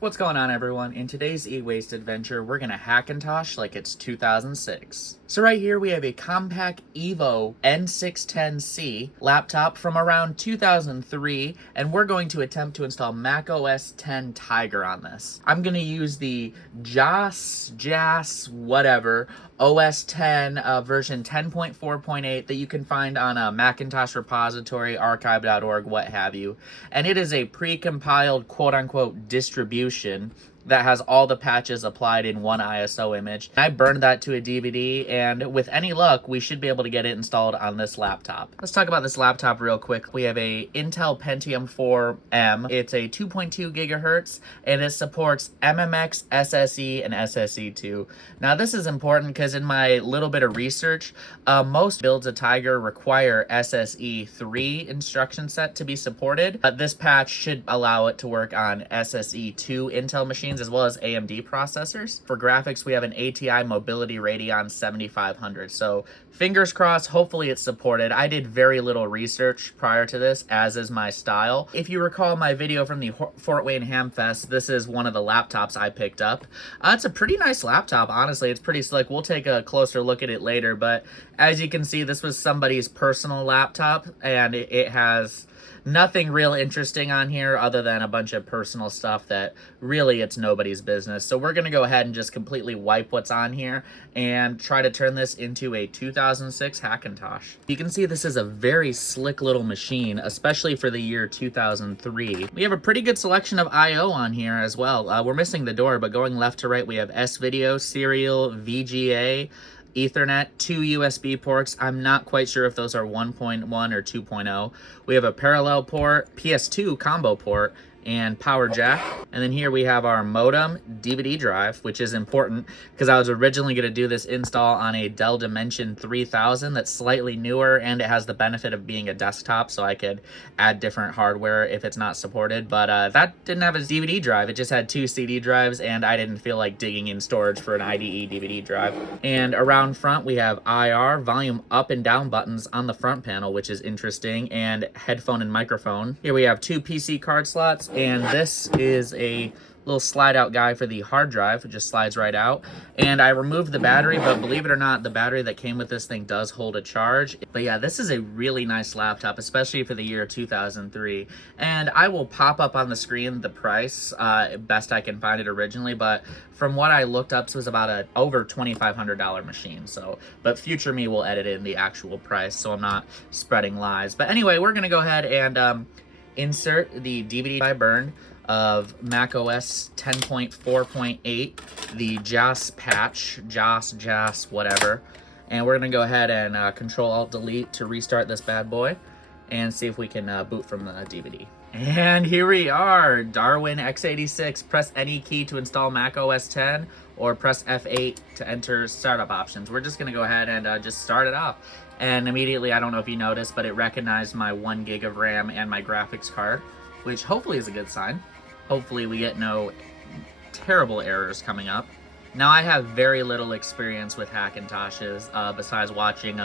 What's going on, everyone? In today's e-waste adventure, we're gonna Hackintosh like it's 2006. So right here we have a Compaq Evo N610c laptop from around 2003, and we're going to attempt to install Mac OS X Tiger on this. I'm gonna use the JaS whatever OS X version 10.4.8 that you can find on a Macintosh repository, archive.org, what have you. And it is a pre-compiled quote-unquote distribution that has all the patches applied in one ISO image. I burned that to a DVD, and with any luck, we should be able to get it installed on this laptop. Let's talk about this laptop real quick. We have a Intel Pentium 4M. It's a 2.2 gigahertz, and it supports MMX, SSE, and SSE2. Now, this is important because in my little bit of research, most builds of Tiger require SSE3 instruction set to be supported. This patch should allow it to work on SSE2 Intel machines as well as AMD processors. For graphics, we have an ATI Mobility Radeon 7500. So fingers crossed, hopefully it's supported. I did very little research prior to this, as is my style. If you recall my video from the Fort Wayne Hamfest, this is one of the laptops I picked up. It's a pretty nice laptop, honestly. It's pretty slick. We'll take a closer look at it later, but as you can see, this was somebody's personal laptop, and it has nothing real interesting on here other than a bunch of personal stuff that really it's nobody's business. So we're going to go ahead and just completely wipe what's on here and try to turn this into a 2006 Hackintosh. You can see this is a very slick little machine, especially for the year 2003. We have a pretty good selection of I/O on here as well. We're missing the door, but going left to right, we have S-Video, Serial, VGA, Ethernet, 2 USB ports. I'm not quite sure if those are 1.1 or 2.0. We have a parallel port, PS2 combo port, and power jack. And then here we have our modem, DVD drive, which is important because I was originally going to do this install on a Dell Dimension 3000 that's slightly newer, and it has the benefit of being a desktop, so I could add different hardware if it's not supported. But that didn't have a DVD drive. It just had 2 CD drives, and I didn't feel like digging in storage for an IDE DVD drive. And around front, we have IR, volume up and down buttons on the front panel, which is interesting, and headphone and microphone. Here we have 2 PC card slots, and this is a little slide out guy for the hard drive. It just slides right out. And I removed the battery, but believe it or not, the battery that came with this thing does hold a charge. But yeah, this is a really nice laptop, especially for the year 2003. And I will pop up on the screen the price, best I can find it originally, but from what I looked up, it was about a over $2,500 machine. So, but future me will edit in the actual price, so I'm not spreading lies. But anyway, we're gonna go ahead and insert the DVD I burned of Mac OS 10.4.8, the JaS patch, JaS, whatever. And we're going to go ahead and Control-Alt-Delete to restart this bad boy and see if we can boot from the DVD. And here we are, Darwin x86. Press any key to install Mac OS X, or press F8 to enter startup options. We're just going to go ahead and just start it off. And immediately, I don't know if you noticed, but it recognized my 1 gig of RAM and my graphics card, which hopefully is a good sign. Hopefully we get no terrible errors coming up. Now, I have very little experience with Hackintoshes, besides watching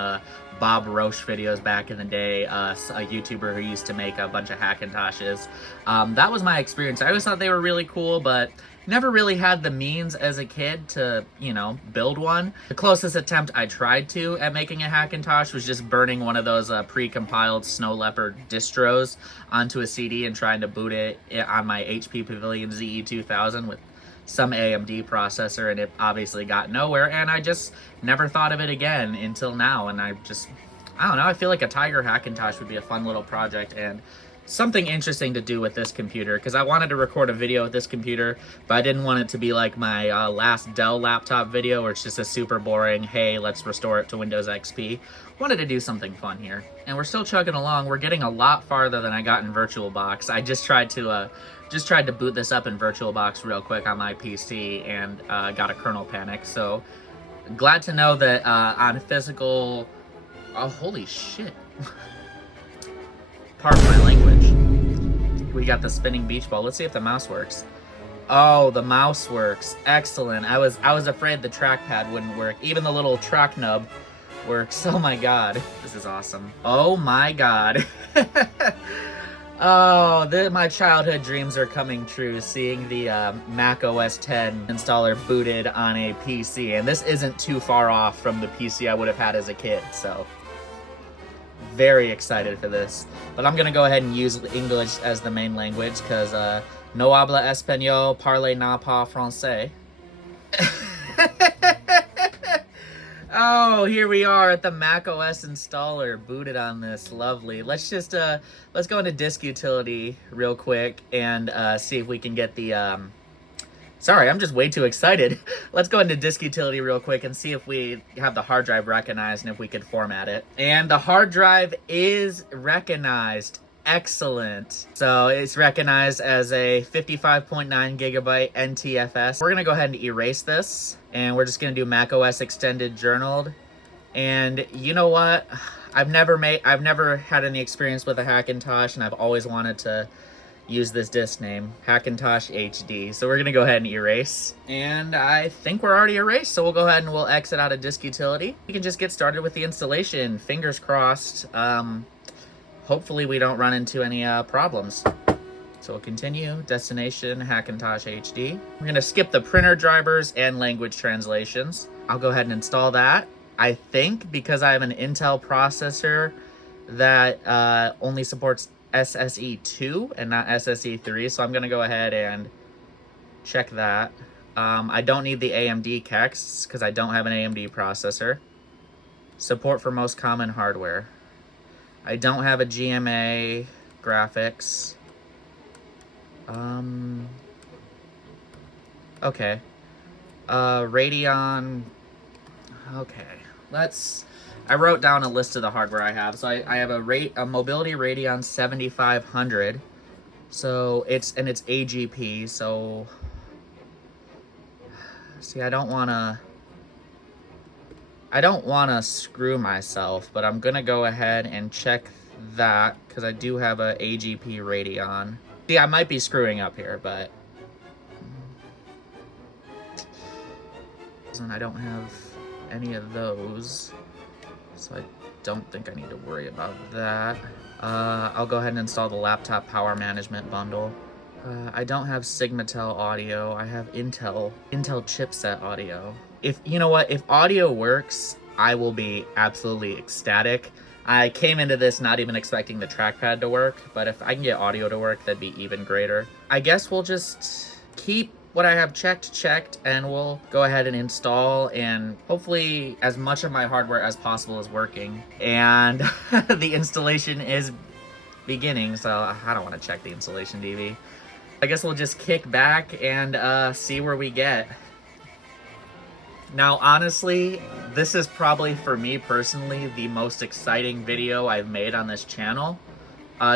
Bob Roche videos back in the day, a YouTuber who used to make a bunch of Hackintoshes. That was my experience. I always thought they were really cool, but never really had the means as a kid to, you know, build one. The closest attempt I tried to at making a Hackintosh was just burning one of those pre-compiled Snow Leopard distros onto a CD and trying to boot it on my HP Pavilion ZE2000 with some AMD processor, and it obviously got nowhere, and I just never thought of it again until now. And I don't know, I feel like a Tiger Hackintosh would be a fun little project and something interesting to do with this computer, because I wanted to record a video with this computer, but I didn't want it to be like my last Dell laptop video where it's just a super boring, hey, let's restore it to Windows XP. Wanted to do something fun here. And we're still chugging along. We're getting a lot farther than I got in VirtualBox. I just tried to boot this up in VirtualBox real quick on my PC and got a kernel panic. So glad to know that on physical, oh, holy shit. Pardon my language. We got the spinning beach ball. Let's see if the mouse works. Oh, the mouse works. Excellent. I was afraid the trackpad wouldn't work. Even the little track nub works. Oh my god. This is awesome. Oh my god. Oh, my childhood dreams are coming true, seeing the Mac OS 10 installer booted on a PC. And this isn't too far off from the PC I would have had as a kid, so very excited for this. But I'm going to go ahead and use English as the main language, because no habla español, parle na pas français. Oh, here we are at the Mac OS installer, booted on this. Lovely. Let's just let's go into disk utility real quick and see if we can get the sorry, I'm just way too excited. Let's go into disk utility real quick and see if we have the hard drive recognized and if we could format it. And the hard drive is recognized. Excellent. So it's recognized as a 55.9 gigabyte NTFS. We're gonna go ahead and erase this, and we're just gonna do Mac OS extended journaled. And you know what? I've never had any experience with a Hackintosh, and I've always wanted to use this disk name, Hackintosh HD. So we're gonna go ahead and erase. And I think we're already erased, so we'll go ahead and we'll exit out of disk utility. We can just get started with the installation. Fingers crossed. Hopefully we don't run into any problems. So we'll continue, destination, Hackintosh HD. We're gonna skip the printer drivers and language translations. I'll go ahead and install that. I think because I have an Intel processor that only supports SSE2 and not SSE3, so I'm gonna go ahead and check that. I don't need the AMD kex because I don't have an AMD processor. Support for most common hardware. I don't have a GMA graphics. Okay. Radeon. Okay. I wrote down a list of the hardware I have. So I have a Mobility Radeon 7500. So it's AGP. So see, I don't want to screw myself, but I'm gonna go ahead and check that because I do have a AGP Radeon. See, I might be screwing up here, but I don't have any of those, so I don't think I need to worry about that. I'll go ahead and install the laptop power management bundle. I don't have Sigmatel audio. I have Intel chipset audio. If you know what, if audio works, I will be absolutely ecstatic. I came into this not even expecting the trackpad to work, but if I can get audio to work, that'd be even greater. I guess we'll just keep what I have checked, and we'll go ahead and install, and hopefully as much of my hardware as possible is working. And the installation is beginning, so I don't want to check the installation DB. I guess we'll just kick back and see where we get. Now, honestly, this is probably, for me personally, the most exciting video I've made on this channel,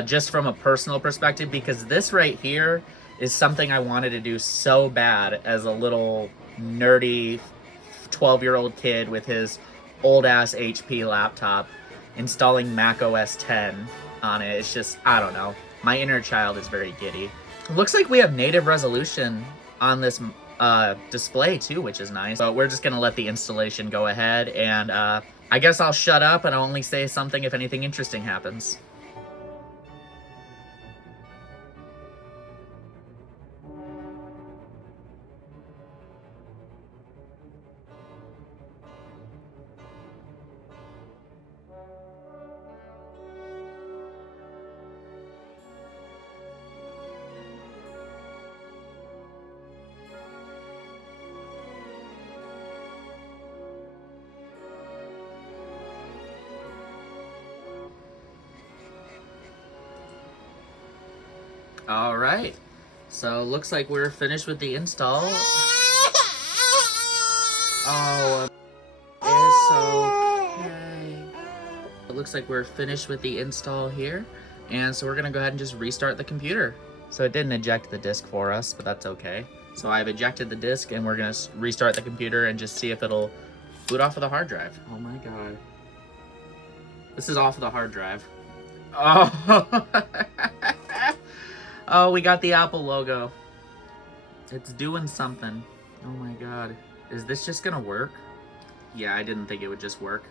just from a personal perspective, because this right here is something I wanted to do so bad as a little nerdy 12-year-old kid with his old-ass HP laptop, installing Mac OS 10 on it. It's just, I don't know. My inner child is very giddy. It looks like we have native resolution on this display too, which is nice. But we're just gonna let the installation go ahead, and I guess I'll shut up and I'll only say something if anything interesting happens. All right, so looks like we're finished with the install. Oh, it's okay. It looks like we're finished with the install here, and so we're gonna go ahead and just restart the computer. So it didn't eject the disk for us, but that's okay. So I've ejected the disk, and we're gonna restart the computer and just see if it'll boot off of the hard drive. Oh my god. This is off of the hard drive. Oh. Oh, we got the Apple logo. It's doing something. Oh my god. Is this just gonna work? Yeah, I didn't think it would just work.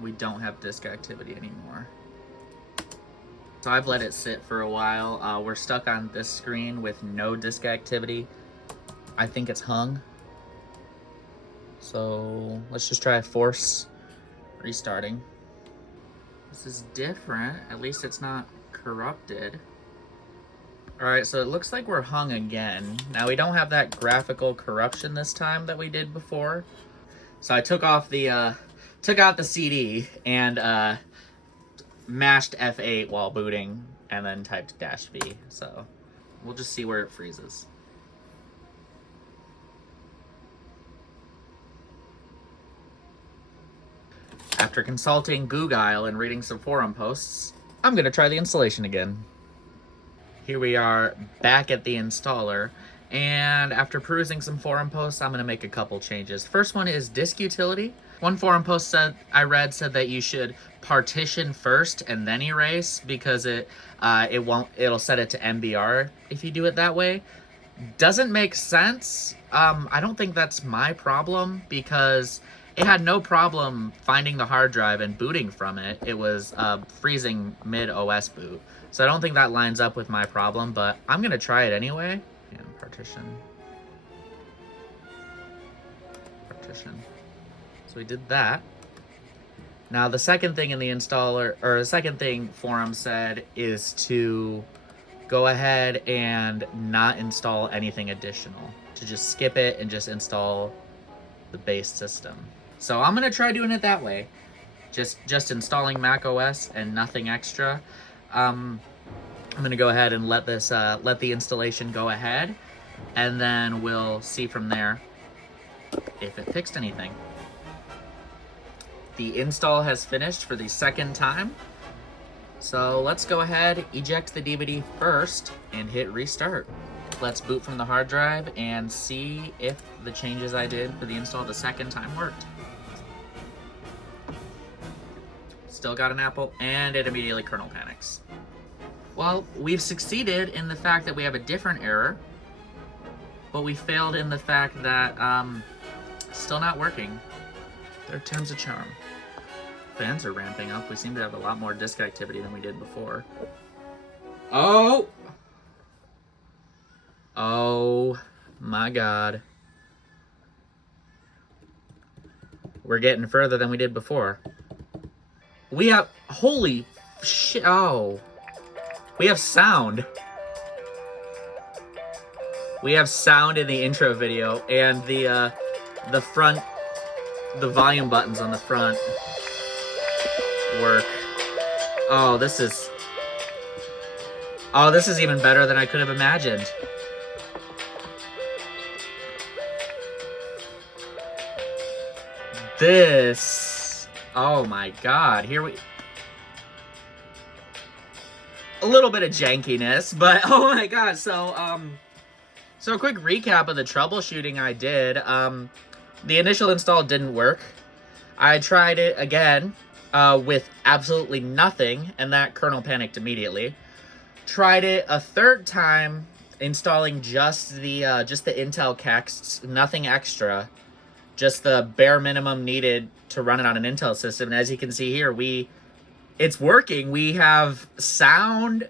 We don't have disk activity anymore. So I've let it sit for a while. We're stuck on this screen with no disk activity. I think it's hung. So let's just try force restarting. This is different. At least it's not corrupted. All right, so it looks like we're hung again. Now we don't have that graphical corruption this time that we did before. So I took out the CD and mashed F8 while booting and then typed -V. So we'll just see where it freezes. After consulting Google and reading some forum posts, I'm gonna try the installation again. Here we are back at the installer, and after perusing some forum posts, I'm gonna make a couple changes. First one is disk utility. One forum post said that you should partition first and then erase because it'll set it to MBR if you do it that way. Doesn't make sense. I don't think that's my problem because it had no problem finding the hard drive and booting from it. It was freezing mid-OS boot. So I don't think that lines up with my problem, but I'm gonna try it anyway. And partition. So we did that. Now the second thing in the installer, or the second thing forum said, is to go ahead and not install anything additional. To just skip it and just install the base system. So I'm gonna try doing it that way. Just installing Mac OS and nothing extra. I'm gonna go ahead and let the installation go ahead, and then we'll see from there if it fixed anything. The install has finished for the second time. So let's go ahead, eject the DVD first, and hit restart. Let's boot from the hard drive and see if the changes I did for the install the second time worked. Still got an apple, and it immediately kernel panics. Well, we've succeeded in the fact that we have a different error, but we failed in the fact that still not working. Third time's a charm. Fans are ramping up. We seem to have a lot more disk activity than we did before. Oh! Oh my god. We're getting further than we did before. We have... Holy shit. Oh. We have sound. We have sound in the intro video, and the front... The volume buttons on the front work. Oh, this is... Oh, this is even better than I could have imagined. This... Oh my god, here we... A little bit of jankiness, but oh my god, so a quick recap of the troubleshooting I did. The initial install didn't work. I tried it again with absolutely nothing, and that kernel panicked immediately. Tried it a third time, installing just the Intel CACs, nothing extra, just the bare minimum needed to run it on an Intel system. And as you can see here, it's working. We have sound.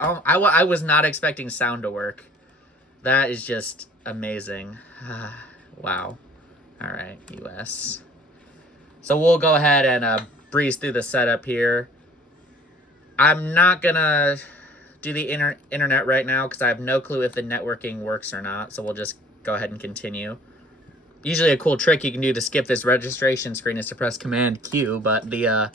Oh, I was not expecting sound to work. That is just amazing. Wow. All right, US. So we'll go ahead and breeze through the setup here. I'm not gonna do the internet right now because I have no clue if the networking works or not. So we'll just go ahead and continue. Usually a cool trick you can do to skip this registration screen is to press Command Q, but the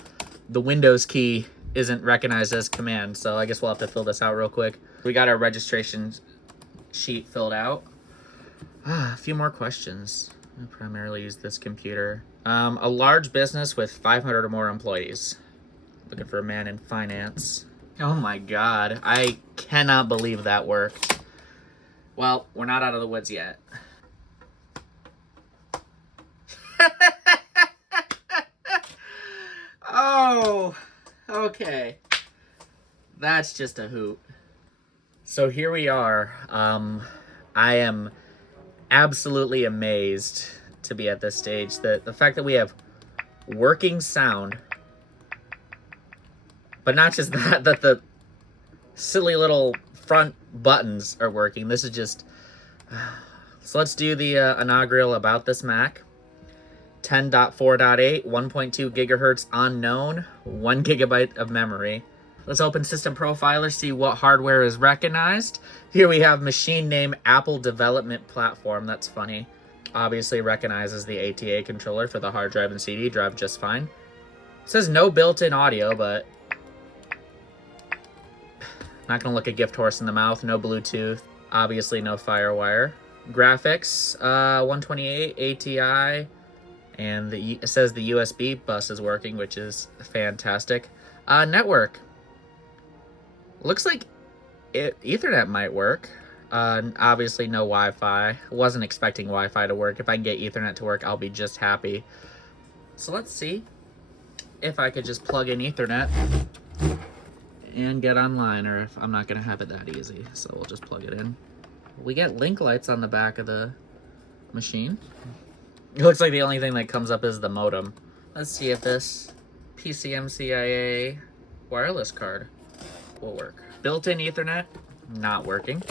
Windows key isn't recognized as Command, so I guess we'll have to fill this out real quick. We got our registration sheet filled out. A few more questions. I primarily use this computer. A large business with 500 or more employees. Looking for a man in finance. Oh my god, I cannot believe that worked. Well, we're not out of the woods yet. Oh, okay. That's just a hoot. So here we are. I am absolutely amazed to be at this stage. The fact that we have working sound, but not just that, that silly little front buttons are working. This is just... So let's do the inaugural about this Mac. 10.4.8, 1.2 gigahertz unknown, 1 gigabyte of memory. Let's open System Profiler, see what hardware is recognized. Here we have machine name Apple Development Platform. That's funny. Obviously recognizes the ATA controller for the hard drive and CD drive just fine. It says no built-in audio, but not gonna look a gift horse in the mouth. No Bluetooth. Obviously no FireWire. Graphics, 128 ATI, and it says the USB bus is working, which is fantastic. Network. Looks like Ethernet might work. Obviously no Wi-Fi. Wasn't expecting Wi-Fi to work. If I can get Ethernet to work, I'll be just happy. So let's see if I could just plug in Ethernet and get online, or if I'm not gonna have it that easy. So we'll just plug it in. We get link lights on the back of the machine. It looks like the only thing that comes up is the modem. Let's see if this PCMCIA wireless card will work. Built-in Ethernet, not working.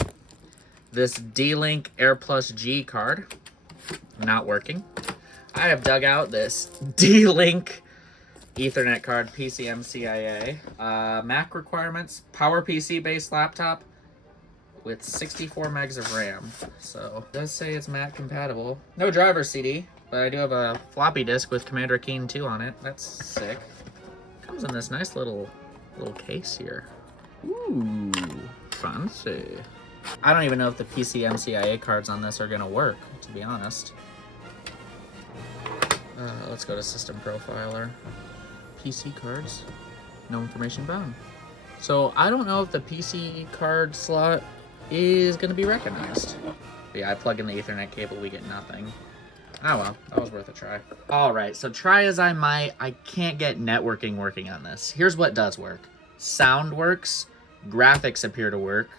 This D-Link Air Plus G card, not working. I have dug out this D-Link Ethernet card, PCMCIA. Mac requirements, PowerPC based laptop with 64 megs of RAM. So it does say it's Mac compatible. No driver CD, but I do have a floppy disk with Commander Keen 2 on it. That's sick. Comes in this nice little case here. Ooh, fancy. I don't even know if the PCMCIA cards on this are gonna work, to be honest. Let's go to System Profiler. PC cards, no information found. So I don't know if the PC card slot is gonna be recognized. But yeah, I plug in the Ethernet cable, we get nothing. Oh well, that was worth a try. All right, so try as I might, I can't get networking working on this. Here's what does work. Sound works, graphics appear to work,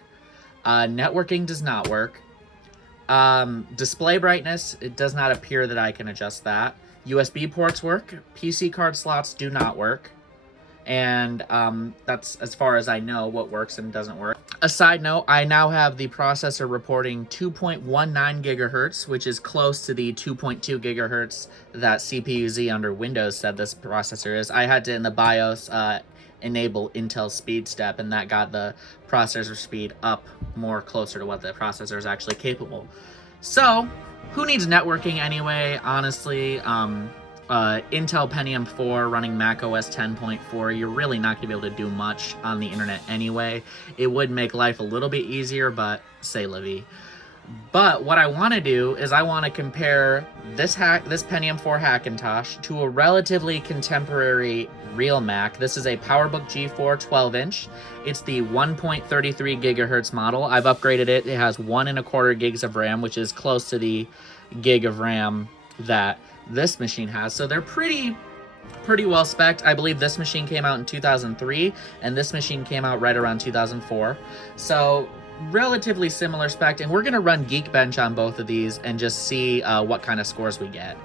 networking does not work. Display brightness, it does not appear that I can adjust that. USB ports work, PC card slots do not work. And that's as far as I know what works and doesn't work. A side note, I now have the processor reporting 2.19 gigahertz, which is close to the 2.2 gigahertz that CPU-Z under Windows said this processor is. I had to, in the BIOS, enable Intel speed step, and that got the processor speed up more closer to what the processor is actually capable. So, who needs networking anyway, honestly? Intel Pentium 4 running Mac OS 10.4, you're really not going to be able to do much on the internet anyway. It would make life a little bit easier, but c'est la vie. But what I want to do is I want to compare this Pentium 4 Hackintosh to a relatively contemporary real Mac. This is a PowerBook G4 12-inch. It's the 1.33 gigahertz model. I've upgraded it. It has 1.25 gigs of RAM, which is close to the gig of RAM that this machine has. So they're pretty well spec'd. I believe this machine came out in 2003 and this machine came out right around 2004. So relatively similar spec, and we're gonna run Geekbench on both of these and just see what kind of scores we get.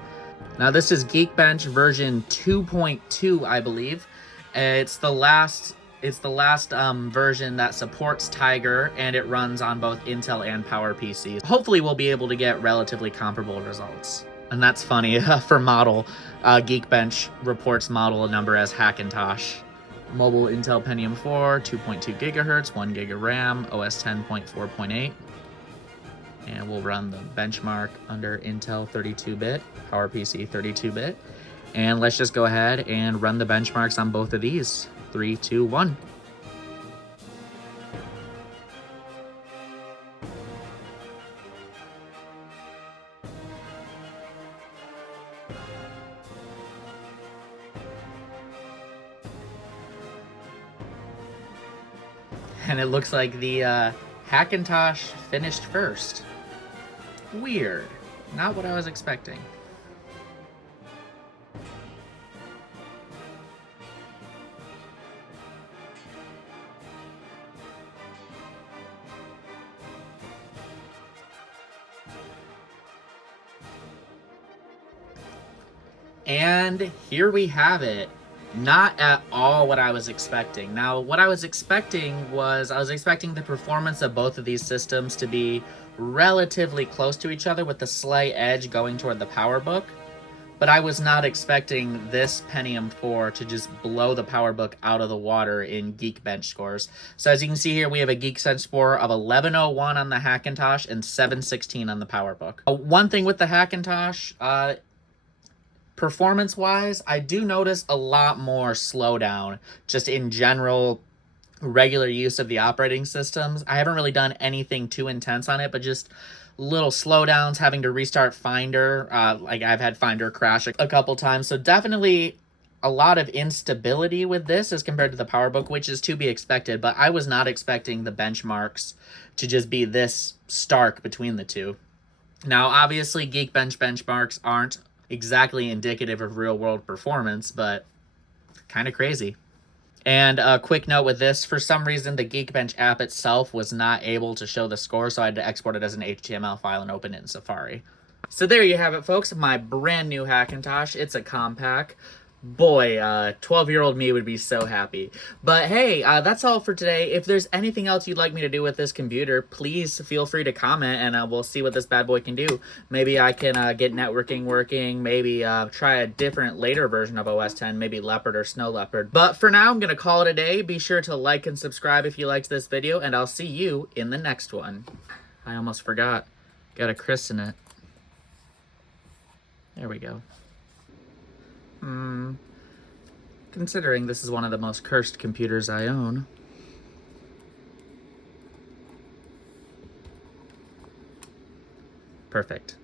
Now this is Geekbench version 2.2, I believe. It's the last version that supports Tiger, and it runs on both Intel and PowerPC. Hopefully we'll be able to get relatively comparable results. And that's funny, for model, Geekbench reports model number as Hackintosh. Mobile Intel Pentium 4, 2.2 gigahertz, 1 gig of RAM, OS 10.4.8. And we'll run the benchmark under Intel 32-bit, PowerPC 32-bit. And let's just go ahead and run the benchmarks on both of these. 3, 2, 1. And it looks like the Hackintosh finished first. Weird. Not what I was expecting. And here we have it. Not at all what I was expecting. Now, what I was expecting was, I was expecting the performance of both of these systems to be relatively close to each other with the slight edge going toward the PowerBook. But I was not expecting this Pentium 4 to just blow the PowerBook out of the water in Geekbench scores. So as you can see here, we have a Geekbench score of 1101 on the Hackintosh and 716 on the PowerBook. One thing with the Hackintosh, performance-wise, I do notice a lot more slowdown just in general regular use of the operating systems. I haven't really done anything too intense on it, but just little slowdowns, having to restart Finder. Like I've had Finder crash a couple times. So definitely a lot of instability with this as compared to the PowerBook, which is to be expected, but I was not expecting the benchmarks to just be this stark between the two. Now, obviously, Geekbench benchmarks aren't exactly indicative of real-world performance, but kind of crazy. And a quick note with this, for some reason, the Geekbench app itself was not able to show the score, so I had to export it as an HTML file and open it in Safari. So there you have it, folks, my brand new Hackintosh. It's a Compaq. Boy, 12-year-old me would be so happy. But hey, that's all for today. If there's anything else you'd like me to do with this computer, please feel free to comment, and we'll see what this bad boy can do. Maybe I can get networking working, maybe try a different later version of OS 10, maybe Leopard or Snow Leopard. But for now, I'm going to call it a day. Be sure to like and subscribe if you liked this video, and I'll see you in the next one. I almost forgot. Gotta christen it. There we go. Considering this is one of the most cursed computers I own. Perfect.